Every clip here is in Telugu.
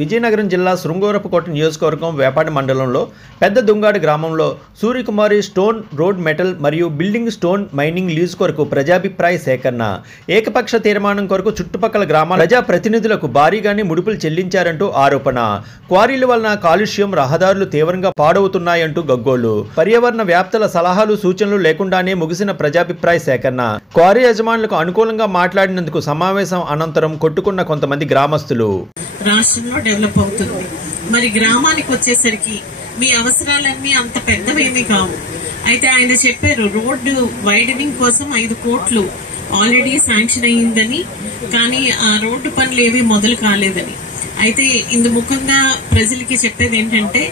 విజయనగరం జిల్లా శృంగవరపుకోట నియోజకవర్గం వేపాడి మండలంలో పెద్ద దుంగాడి గ్రామంలో సూర్యకుమారి స్టోన్ రోడ్ మెటల్ మరియు బిల్డింగ్ స్టోన్ మైనింగ్ లీజ్ కొరకు ప్రజాభిప్రాయ సేకరణ ఏకపక్ష తీర్మానం కొరకు చుట్టుపక్కల గ్రామాల ప్రజా ప్రతినిధులకు భారీగానే ముడుపులు చెల్లించారంటూ ఆరోపణ. క్వారీల వలన కాలుష్యం, రహదారులు తీవ్రంగా పాడవుతున్నాయంటూ గగ్గోలు. పర్యావరణ వ్యాప్తుల సలహాలు సూచనలు లేకుండానే ముగిసిన ప్రజాభిప్రాయ సేకరణ. క్వారీ యజమానులకు అనుకూలంగా మాట్లాడినందుకు సమావేశం అనంతరం కొట్టుకున్న కొంతమంది గ్రామస్తులు. రాష్ట్రంలో డెవలప్ అవుతుంది. మరి గ్రామానికి వచ్చేసరికి మీ అవసరాలన్నీ అంత పెద్దవేమీ కావు. అయితే ఆయన చెప్పారు రోడ్డు వైడనింగ్ కోసం 5 కోట్లు ఆల్రెడీ శాంక్షన్ అయ్యిందని, కానీ ఆ రోడ్డు పనులు ఏవి మొదలు కాలేదని. అయితే ఇందు ముఖంగా ప్రజలకి చెప్పేది ఏంటంటే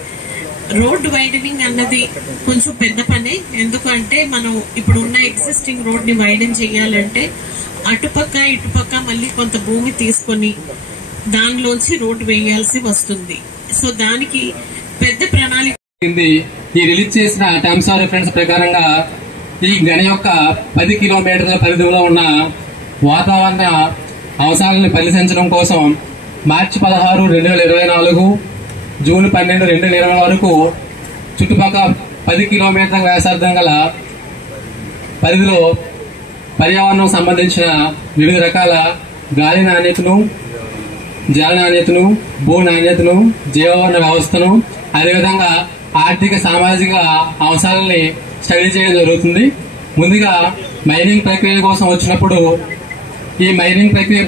రోడ్డు వైడనింగ్ అన్నది కొంచెం పెద్ద పనే. ఎందుకంటే మనం ఇప్పుడు ఉన్న ఎగ్జిస్టింగ్ రోడ్ ని వైడన్ చేయాలంటే అటుపక్క ఇటుపక్క మళ్ళీ కొంత భూమి తీసుకొని దానిలోంచి రోడ్డు వేయాల్సి వస్తుంది. సో దానికి పెద్ద ప్రణాళిక. ఈ రిలీజ్ చేసిన టర్మ్స్ ఆఫ్ రిఫరెన్స్ ప్రకారంగా ఈ గని యొక్క 10 కిలోమీటర్ల పరిధిలో ఉన్న వాతావరణ అవసరాలను పరిశీలించడం కోసం మార్చి 16, 2024, జూన్ 12, 2020 వరకు చుట్టుపక్కల 10 కిలోమీటర్ల వ్యాసార్థం గల పరిధిలో పర్యావరణం సంబంధించిన వివిధ రకాల గాలి నాణ్యతను, జల నాణ్యతను, భూ నాణ్యతను, జీవవరణ వ్యవస్థను, అదేవిధంగా ఆర్థిక సామాజిక అంశాలని స్టడీ చేయడం జరుగుతుంది. ముందుగా మైనింగ్ ప్రక్రియ కోసం వచ్చినప్పుడు ఈ మైనింగ్ ప్రక్రియ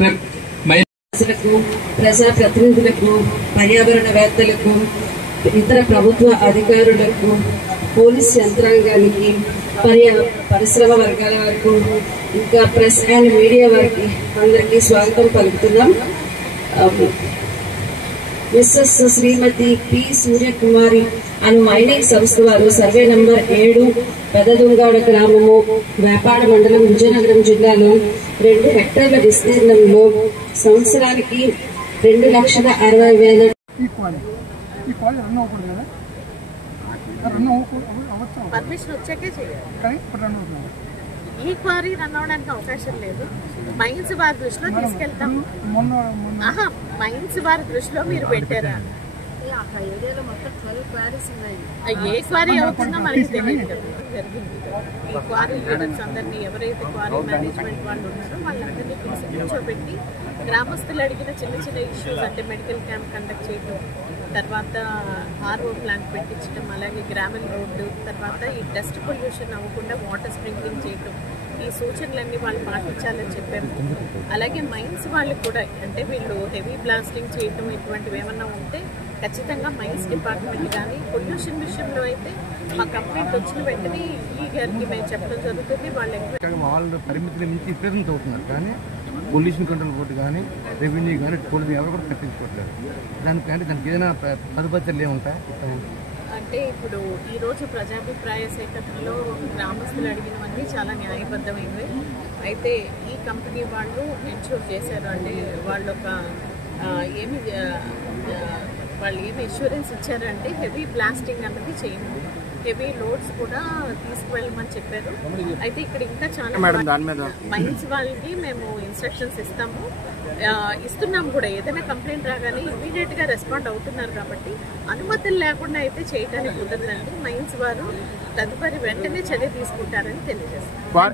ప్రజా ప్రతినిధులకు, పర్యావరణవేత్తలకు, ఇతర ప్రభుత్వ అధికారులకు, పోలీస్ యంత్రాంగానికి, పరిశ్రమ వర్గాల వరకు, ఇంకా ప్రెస్ అండ్ మీడియా వారికి అందరికీ స్వాగతం పలుకుతున్నాం. మిస్సెస్ శ్రీమతి పి సూర్యకుమారి అను మైనింగ్ సంస్థ వారు సర్వే నంబర్ 7, పెదదుంగాడ గ్రామము, వేపాడి మండలం, విజయనగరం జిల్లాలో 2 హెక్టార్ల విస్తీర్ణంలో సంవత్సరానికి 2,60,000 పర్మిషన్ వచ్చాకే చేయాలి. ఈ క్వారీ రన్ అవడానికి అవకాశం లేదు. మైన్స్ వారి దృష్టిలో తీసుకెళ్తాం. మైన్స్ వారి దృష్టిలో మీరు పెట్టారా? ఏ క్వారీ అవుతుందో మనకి తెలియదు కదా. జరిగింది ఈ క్వారీ లీడర్స్ అందరినీ, ఎవరైతే క్వారీ మేనేజ్మెంట్ వాళ్ళు ఉన్నారో వాళ్ళందరినీ పిలిచి కూర్చోబెట్టి గ్రామస్తులు అడిగిన చిన్న చిన్న ఇష్యూస్ అంటే మెడికల్ క్యాంప్ కండక్ట్ చేయడం, తర్వాత ఆర్ఓ ప్లాంట్ పెట్టించడం, అలాగే గ్రావెల్ రోడ్డు, తర్వాత ఈ డస్ట్ పొల్యూషన్ అవ్వకుండా వాటర్ స్ప్రింక్లింగ్ చేయడం, ఈ సూచనలన్నీ వాళ్ళు పాటించాలని చెప్పారు. అలాగే మైన్స్ వాళ్ళకి కూడా అంటే వీళ్ళు హెవీ బ్లాస్టింగ్ చేయడం ఇటువంటివి ఏమన్నా ఉంటే ఖచ్చితంగా మైన్స్ డిపార్ట్మెంట్ కానీ, పొల్యూషన్ విషయంలో అయితే మా కంప్లైంట్ వచ్చిన వెంటనే ఈ గారికి మేము చెప్పడం జరుగుతుంది. వాళ్ళు పరిమితిని మించి విపరీతం అవుతున్నారు, కానీ పొల్యూషన్ కంట్రోల్ బోర్డు కానీ, రెవెన్యూ కానీ, పోలీసు ఎవరు కూడా పట్టించుకోవట్లేదు. దానికి ఏదైనా పదుపత్రులు ఏముంటాయి అంటే ఇప్పుడు ఈరోజు ప్రజాభిప్రాయ సేకరణలో గ్రామస్తులు అడిగినవన్నీ చాలా న్యాయబద్ధమైనవి. అయితే ఈ కంపెనీ వాళ్ళు ఎన్షూర్ చేశారు, అంటే వాళ్ళు ఏమి ఇన్సూరెన్స్ ఇచ్చారంటే హెవీ బ్లాస్టింగ్ అన్నది చేయము, హెవీ లోడ్స్ కూడా తీసుకువెళ్ళమని చెప్పారు. అయితే ఇక్కడ ఇంకా చాలా మైన్స్ వాళ్ళకి మేము ఇన్స్ట్రక్షన్స్ ఇస్తున్నాము కూడా. ఏదైనా కంప్లైంట్ రాగానే ఇమీడియట్ గా రెస్పాండ్ అవుతున్నారు కాబట్టి అనుమతులు లేకుండా అయితే చేయడానికి కుదరదండి. మైన్స్ వారు తదుపరి వెంటనే చర్య తీసుకుంటారని తెలియజేస్తారు. మాట